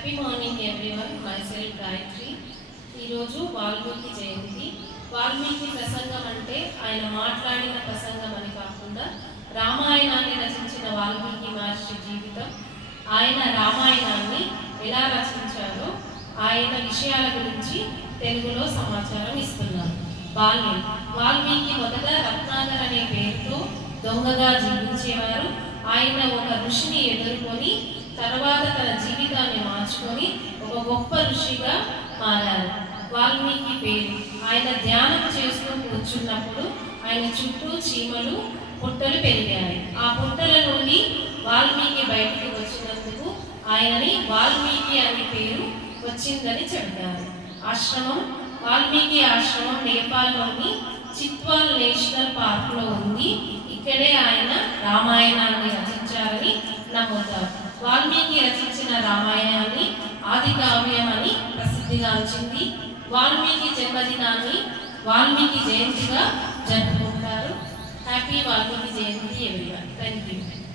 Happy morning everyone. Myself Gayatri. ఈరోజు వాల్మీకి జయంతి. వాల్మీకి ప్రసంగం అంటే ఆయన మాట్లాడిన ప్రసంగం అని కాకుండా రామాయణాన్ని రచించిన వాల్మీకి మహర్షి జీవితం, ఆయన రామాయణాన్ని ఎలా రచించారో ఆయన విషయాల గురించి తెలుగులో సమాచారం ఇస్తున్నారు. వాల్మీకి మొదట రత్నాకర్ అనే పేరుతో దొంగగా జీవించేవారు. ఆయన ఒక ఋషిని ఎదుర్కొని తర్వాత తన జీవితాన్ని మార్చుకొని ఒక గొప్ప ఋషిగా మారారు. వాల్మీకి పేరు, ఆయన ధ్యానం చేస్తూ కూర్చున్నప్పుడు ఆయన చుట్టూ చీమలు పుట్టలు పెరిగాయి. ఆ పుట్టల నుండి వాల్మీకి బయటికి వచ్చినందుకు ఆయనని వాల్మీకి అనే పేరు వచ్చిందని చెబుతారు. ఆశ్రమం, వాల్మీకి ఆశ్రమం నేపాల్లోని చిత్వాల్ నేషనల్ పార్క్లో ఉంది. ఇక్కడే ఆయన రామాయణాన్ని రచించారని నమ్ముతారు. వాల్మీకి రచించిన రామాయణాన్ని ఆది కావ్యం అని ప్రసిద్ధిగాంచింది. వాల్మీకి జన్మదినాన్ని వాల్మీకి జయంతిగా జరుపుకుంటారు. Happy Valmiki Jayanti everyone. Thank you.